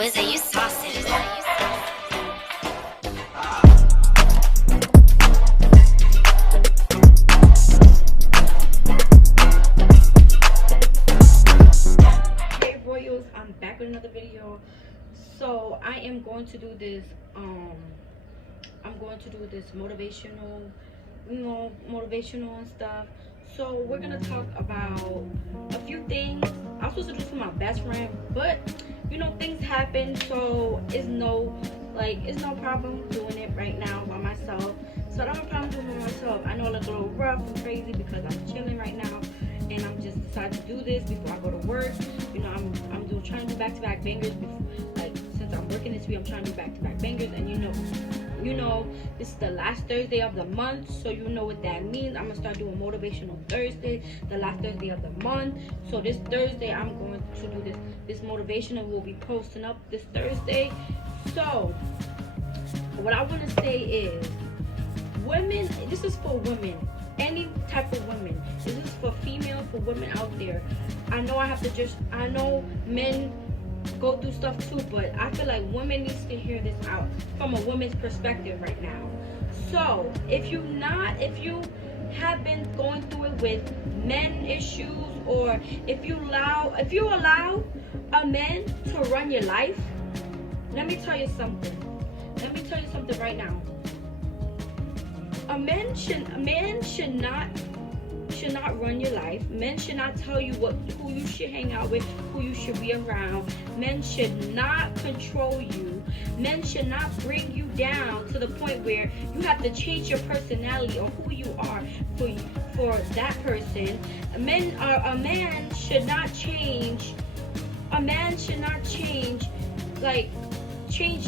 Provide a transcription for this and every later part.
was it? You saucy. Hey Royals, I'm back with another video. So I am going to do this motivational, motivational and stuff. So we're gonna talk about a few things. I was supposed to do this for my best friend, but things happen, so it's no problem doing it right now by myself. So I don't have a problem doing it by myself. I know I look a little rough and crazy because I'm chilling right now, and I'm just decided to do this before I go to work. I'm trying to do back-to-back bangers. Since I'm working this week, I'm trying to do back-to-back bangers, and this is the last Thursday of the month, so you know what that means. I'm gonna start doing motivational Thursday, the last Thursday of the month. So this Thursday, I'm going to do this motivational. We'll be posting up this Thursday. So what I want to say is, women. This is for women. Any type of women. This is for females, for women out there. I know men go through stuff too, but I feel like women needs to hear this out from a woman's perspective right now. So if you have been going through it with men issues, or if you allow a man to run your life, let me tell you something right now. A man should not run your life. Men should not tell you who you should hang out with, who you should be around. Men should not control you. Men should not bring you down to the point where you have to change your personality or who you are for that person. A man should not change. A man should not change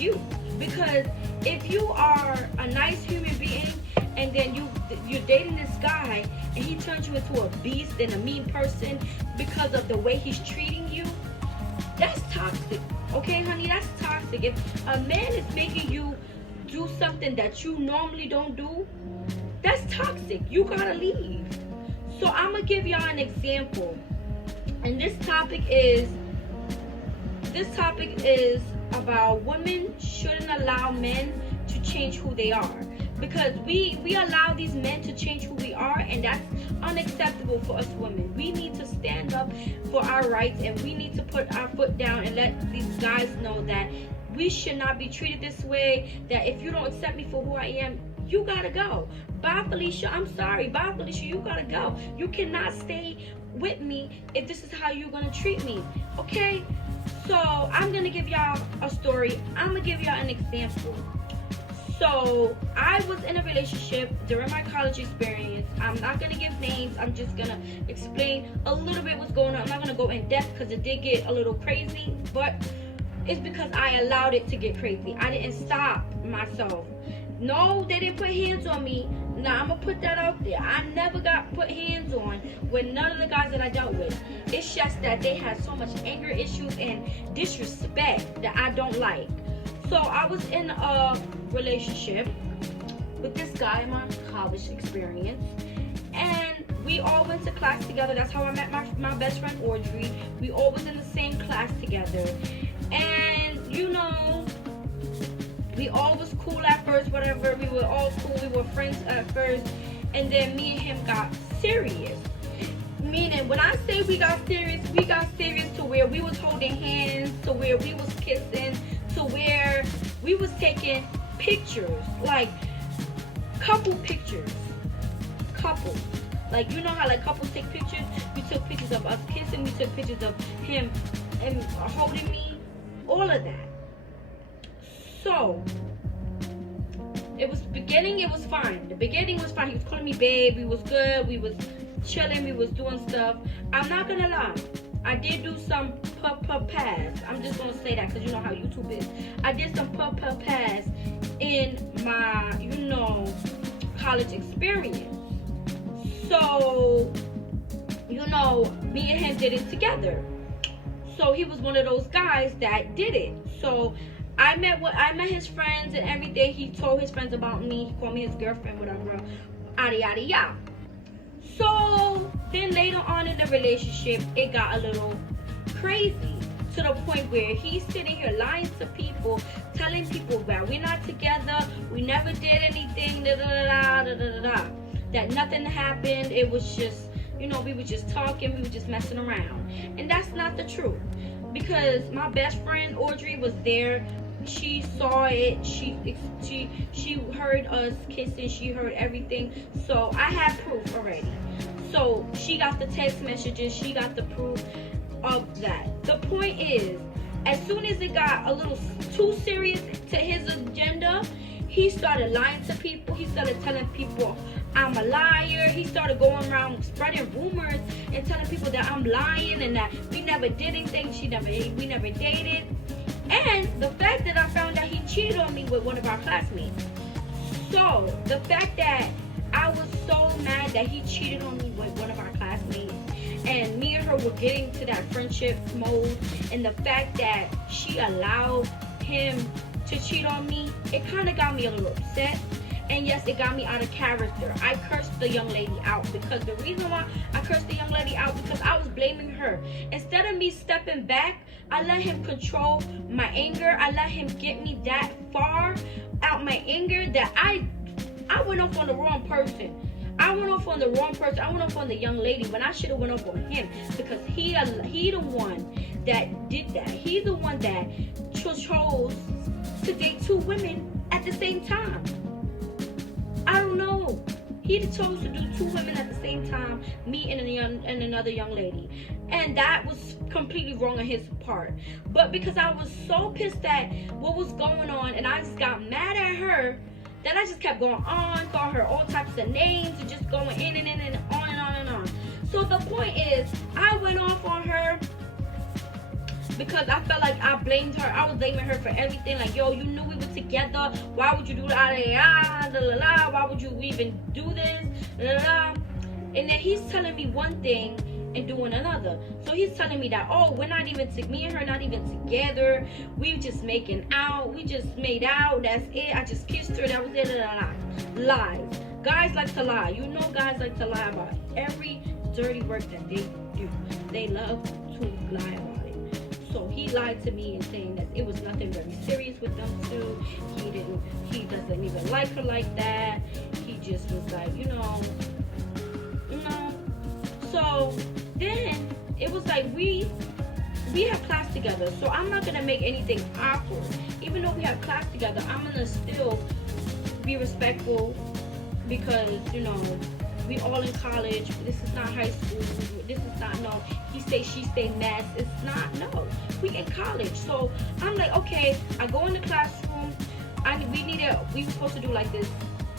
you, because if you are a nice human being and then you're dating this guy and he turns you into a beast and a mean person because of the way he's treating you, that's toxic. Okay, honey, that's toxic. If a man is making you do something that you normally don't do, that's toxic. You gotta leave. So I'm gonna give y'all an example, and this topic is about women shouldn't allow men to change who they are, because we allow these men to change who we are, and that's unacceptable for us women. We need to stand up for our rights, and we need to put our foot down and let these guys know that we should not be treated this way, that if you don't accept me for who I am, you gotta go. Bye, Felicia. I'm sorry. Bye, Felicia. You gotta go. You cannot stay with me if this is how you're gonna treat me. Okay? So I'm gonna give y'all a story. I'm gonna give y'all an example. So I was in a relationship during my college experience. I'm not gonna give names. I'm just gonna explain a little bit what's going on. I'm not gonna go in depth because it did get a little crazy, but it's because I allowed it to get crazy. I didn't stop myself. No, they didn't put hands on me. Now I'm gonna put that out there. I never got put hands on with none of the guys that I dealt with. It's just that they had so much anger issues and disrespect that I don't like. So I was in a relationship with this guy in my college experience, and we all went to class together. That's how I met my best friend Audrey. We all was in the same class together, and we all was cool at first, whatever. We were all cool. We were friends at first, and then me and him got serious. Meaning, when I say we got serious to where we was holding hands, to where we was kissing, to where we was taking pictures, like couple pictures. Like, you know how like couples take pictures? We took pictures of us kissing, we took pictures of him and holding me, all of that. So it was fine. The beginning was fine. He was calling me babe. We was good. We was chilling. We was doing stuff. I'm not gonna lie. I did do some pass. I'm just gonna say that because you know how YouTube is. I did some pass in my college experience. So me and him did it together. So he was one of those guys that did it. So I met his friends and everything. He told his friends about me. He called me his girlfriend, whatever. Yada yada yada. So then later on in the relationship, it got a little crazy to the point where he's sitting here lying to people, telling people that we're not together, we never did anything, that nothing happened. It was just, we were just talking, we were just messing around. And that's not the truth. Because my best friend Audrey was there. She saw it. She heard us kissing. She heard everything. So I had proof already. So she got the text messages. She got the proof of that. The point is, as soon as it got a little too serious to his agenda, he started lying to people. He started telling people I'm a liar. He started going around spreading rumors and telling people that I'm lying and that we never did anything. We never dated. And the fact that I found out he cheated on me with one of our classmates. So the fact that I was so mad that he cheated on me with one of our classmates, and me and her were getting to that friendship mode, and the fact that she allowed him to cheat on me, it kind of got me a little upset. And yes, it got me out of character. I cursed the young lady out, because the reason why I cursed the young lady out, because I was blaming her. Instead of me stepping back, I let him control my anger. I let him get me that far out my anger that I went off on the wrong person. I went off on the wrong person. I went off on the young lady when I should have went off on him, because he the one that did that. He the one that chose to date two women at the same time. I don't know. He chose to do two women at the same time, me and another young lady. And that was completely wrong on his part. But because I was so pissed at what was going on, and I just got mad at her, that I just kept going on, call her all types of names, and just going in and on and on and on. So the point is, I went off on her because I felt like I blamed her. I was blaming her for everything. Like, yo, you knew we were together. Why would you do that? Why would you even do this? And then he's telling me one thing and doing another. So he's telling me that, oh, we're not even, me and her not even together. We just making out. We just made out. That's it. I just kissed her. That was it. Lies. Guys like to lie. You know guys like to lie about every dirty work that they do. They love to lie about it. So he lied to me and saying that it was nothing very serious with them two. He doesn't even like her like that. He just was like, So then it was like we have class together. So I'm not gonna make anything awkward. Even though we have class together, I'm gonna still be respectful, because we all in college. This is not high school. This is not, no, he say, she say mess. It's not, no. We in college. So I'm like, okay, I go in the classroom. We were supposed to do like this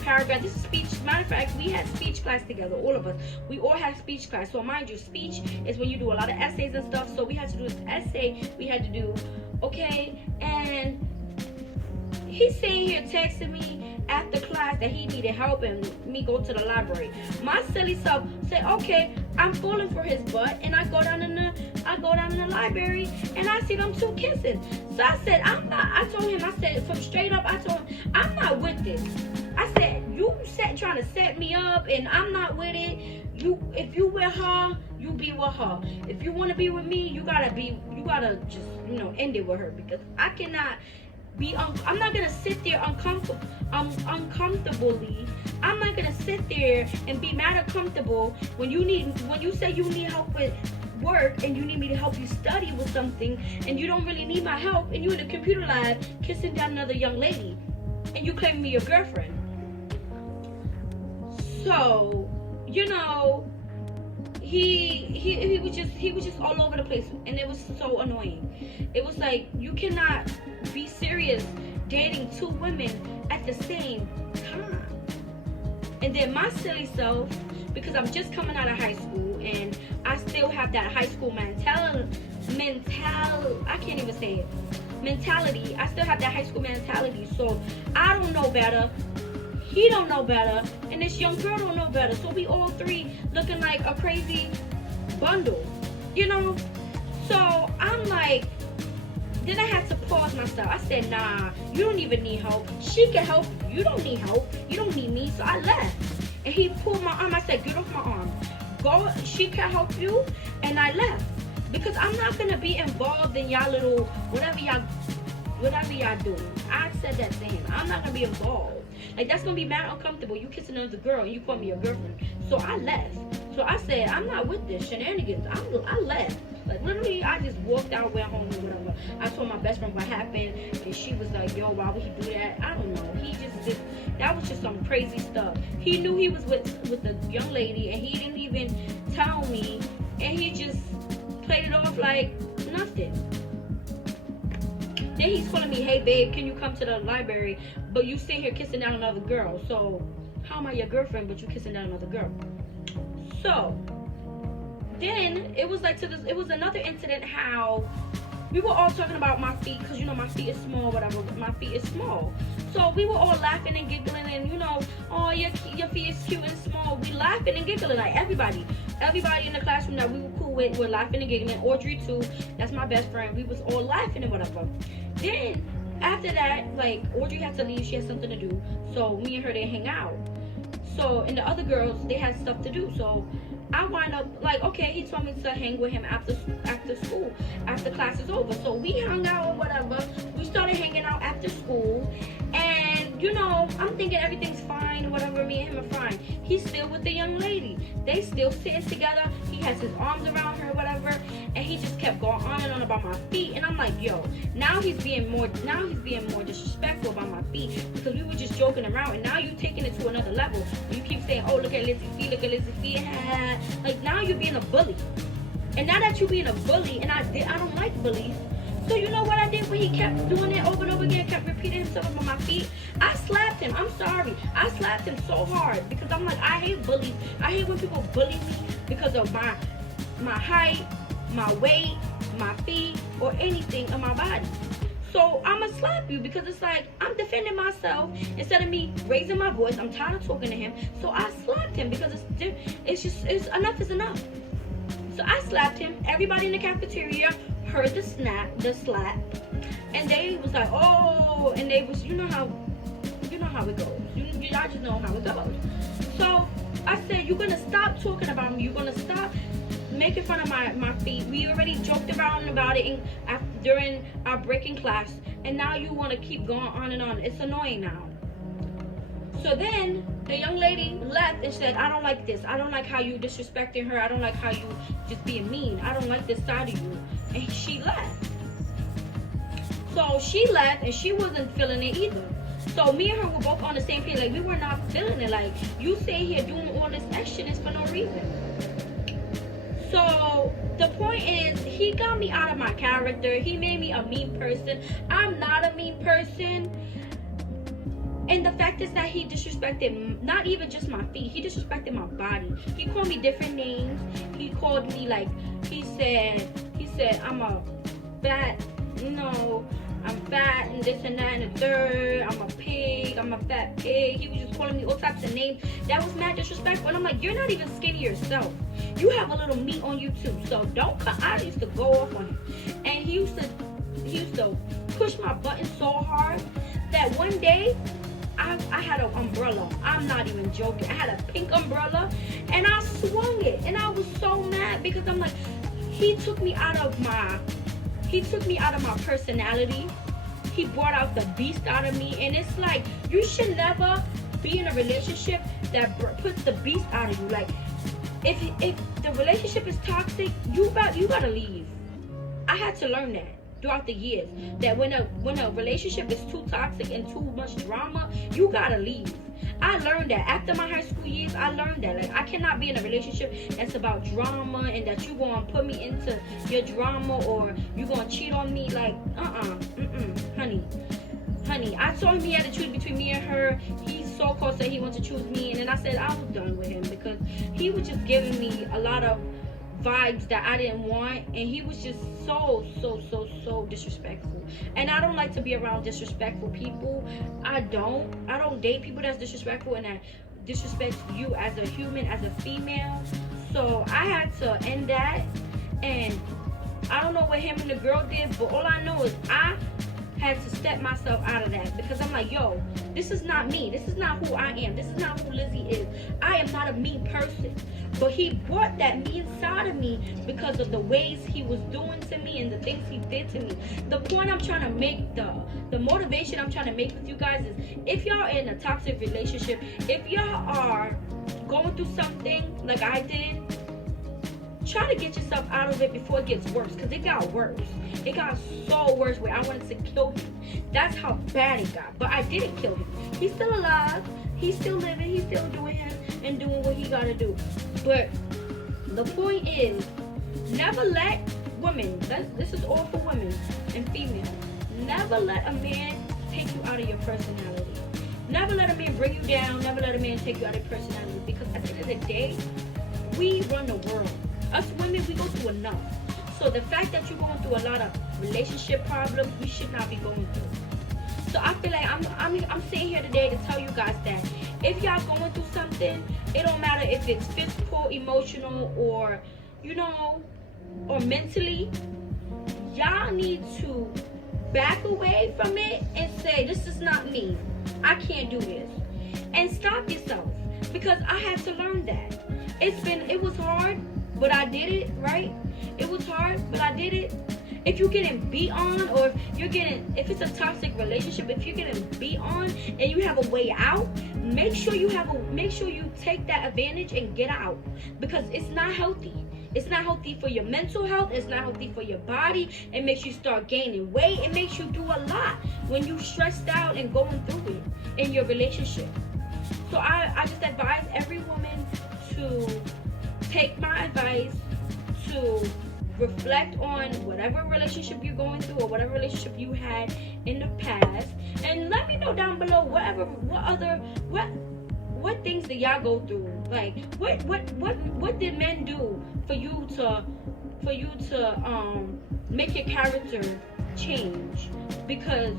paragraph. This is speech. Matter of fact, we had speech class together, all of us. We all had speech class. So mind you, speech is when you do a lot of essays and stuff. So we had to do this essay. We had to do, okay, and he's sitting here texting me after class that he needed help and me go to the library. My silly self said, okay, I'm falling for his butt, and I go down in the library and I see them two kissing. So I said, I told him, from straight up, I told him, I'm not with this. I said, you trying to set me up, and I'm not with it. If you with her, you be with her. If you want to be with me, you gotta just, end it with her, because I cannot I'm not gonna sit there uncomfortably. I'm not gonna sit there and be mad or comfortable when you say you need help with work and you need me to help you study with something, and you don't really need my help, and you in the computer lab kissing down another young lady, and you claim me your girlfriend. So he was just all over the place, and it was so annoying. It was like, you cannot be serious dating two women at the same time. And then my silly self, because I'm just coming out of high school and I still have that high school mentality. I still have that high school mentality. So I don't know better. He don't know better, and this young girl don't know better. So we all three looking like a crazy bundle, So I'm like, then I had to pause myself. I said, nah, you don't even need help. She can help you. You don't need help. You don't need me. So I left. And he pulled my arm. I said, get off my arm. Go. She can help you. And I left. because I'm not gonna be involved in y'all little whatever y'all doing. I said that to him. I'm not gonna be involved. Like, that's gonna be mad uncomfortable. You kissing another girl and you call me your girlfriend. So I left. So I said, I'm not with this shenanigans. I left. Like, literally, I just walked out, went home, or whatever. I told my best friend what happened, and she was like, yo, why would he do that? I don't know. He just did. That was just some crazy stuff. He knew he was with the young lady, and he didn't even tell me, and he just played it off like nothing. Then he's calling me, hey, babe, can you come to the library? But you sitting here kissing down another girl. So how am I your girlfriend, but you kissing down another girl? So then it was like it was another incident how we were all talking about my feet, because, you know, my feet is small, whatever. My feet is small. So we were all laughing and giggling, and, you know, oh, your feet is cute and small. We laughing and giggling, like everybody in the classroom that we were cool with were laughing and giggling. Audrey too, that's my best friend. We was all laughing and whatever. Then after that, like, Audrey had to leave. She had something to do. So me and her didn't hang out. So, and the other girls, they had stuff to do. So I wind up like, okay, he told me to hang with him after school, after class is over. So we hung out or whatever. We started hanging out after school, and, you know, I'm thinking everything's fine or whatever. Me and him are fine. He's still with the young lady. They still sitting together. He has his arms around her, whatever, and he just kept going on and on about my feet. And I'm like, yo, now he's being more disrespectful about my feet, because we were just joking around, and now you taking it to another level. You keep saying, oh, look at Lizzie's feet, look at Lizzie's feet. Like, now you're being a bully. And now that you're being a bully, and I don't like bullies. So you know what I did when he kept doing it over and over again, kept repeating himself about my feet? I slapped him. I'm sorry. I slapped him so hard, because I'm like, I hate bullies. I hate when people bully me because of my height, my weight, my feet, or anything on my body. So I'ma slap you, because it's like, I'm defending myself instead of me raising my voice. I'm tired of talking to him. So I slapped him, because it's enough is enough. So I slapped him. Everybody in the cafeteria heard the slap, and they was like, oh, and they was, you know how it goes. I just know how it goes. So I said, you're gonna stop talking about me. You're gonna stop making fun of my feet. We already joked around about it during our breaking class, and now you want to keep going on and on. It's annoying now. So then the young lady left and said, I don't like this. I don't like how you disrespecting her. I don't like how you just being mean. I don't like this side of you. And she left. So she left, and she wasn't feeling it either. So me and her were both on the same page. Like, we were not feeling it. Like, you sitting here doing all this extraness for no reason. So the point is, he got me out of my character. He made me a mean person. I'm not a mean person. And the fact is that he disrespected not even just my feet. He disrespected my body. He called me different names. He called me, like, he said I'm a fat, I'm fat and this and that and the third. I'm a pig. I'm a fat pig. He was just calling me all types of names. That was mad disrespectful. And I'm like, you're not even skinny yourself. You have a little meat on you too. So don't come. I used to go off on him. And he used to push my button so hard that one day I had an umbrella. I'm not even joking. I had a pink umbrella, and I swung it. And I was so mad, because I'm like, he took me out of my personality. He brought out the beast out of me. And it's like, you should never be in a relationship that puts the beast out of you. Like, if the relationship is toxic, you gotta leave. I had to learn that throughout the years, that when a relationship is too toxic and too much drama, you gotta leave. I learned that after my high school years. I learned that, like, I cannot be in a relationship that's about drama, and that you gonna put me into your drama, or you gonna cheat on me. Like, honey, I told him he had to choose between me and her. He so close that he wanted to choose me, and then I said I was done with him, because he was just giving me a lot of vibes that I didn't want, and he was just so disrespectful. And I don't like to be around disrespectful people. I don't date people that's disrespectful and that disrespects you as a human, as a female. So I had to end that, and I don't know what him and the girl did, but all I know is I had to step myself out of that, because I'm like, yo, this is not me. This is not who I am. This is not who Lizzie is. I am not a mean person. But he brought that mean side out of me because of the ways he was doing to me and the things he did to me. The point I'm trying to make, the motivation I'm trying to make with you guys is, if y'all are in a toxic relationship, if y'all are going through something like I did, try to get yourself out of it before it gets worse, because it got worse. It got so worse where I wanted to kill him. That's how bad it got. But I didn't kill him. He's still alive. He's still living. He's still doing him and doing what he gotta do. But the point is, never let women, this is all for women and females, never let a man take you out of your personality. Never let a man bring you down. Never let a man take you out of your personality, because at the end of the day, we run the world. Us women, we go through enough. So the fact that you're going through a lot of relationship problems, we should not be going through. So I feel like I'm sitting here today to tell you guys that if y'all going through something, it don't matter if it's physical, emotional, or or mentally, y'all need to back away from it and say, this is not me. I can't do this. And stop yourself, because I had to learn that. It was hard, but I did it, right? It was hard, but I did it. If you're getting beat on, or if it's a toxic relationship, if you're getting beat on and you have a way out, make sure you take that advantage and get out, because it's not healthy. It's not healthy for your mental health. It's not healthy for your body. It makes you start gaining weight. It makes you do a lot when you're stressed out and going through it in your relationship. So I just advise every woman to take my advice, to reflect on whatever relationship you're going through or whatever relationship you had in the past, and let me know down below what things did y'all go through? Like what did men do for you to make your character change? Because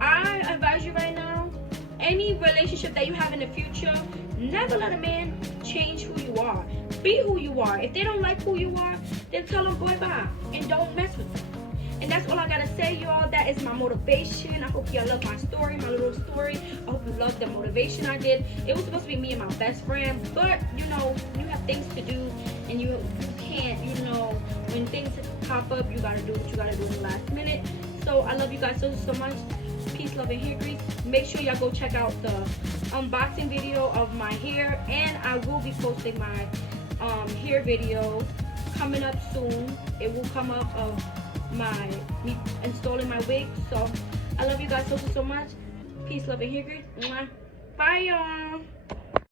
I advise you right now, any relationship that you have in the future, never let a man change who you are. Be who you are. If they don't like who you are, then tell them bye and don't mess with them. And that's all I gotta say, y'all. That is my motivation. I hope y'all love my story, my little story. I hope you love the motivation I did. It was supposed to be me and my best friend, but you have things to do, and you can't, when things pop up, you gotta do what you gotta do in the last minute. So I love you guys so much. Peace, love, and hair grease. Make sure y'all go check out the unboxing video of my hair, and I will be posting my hair video coming up soon. It will come up of me installing my wig. So I love you guys so much. Peace, love, and hair grease. Bye, y'all.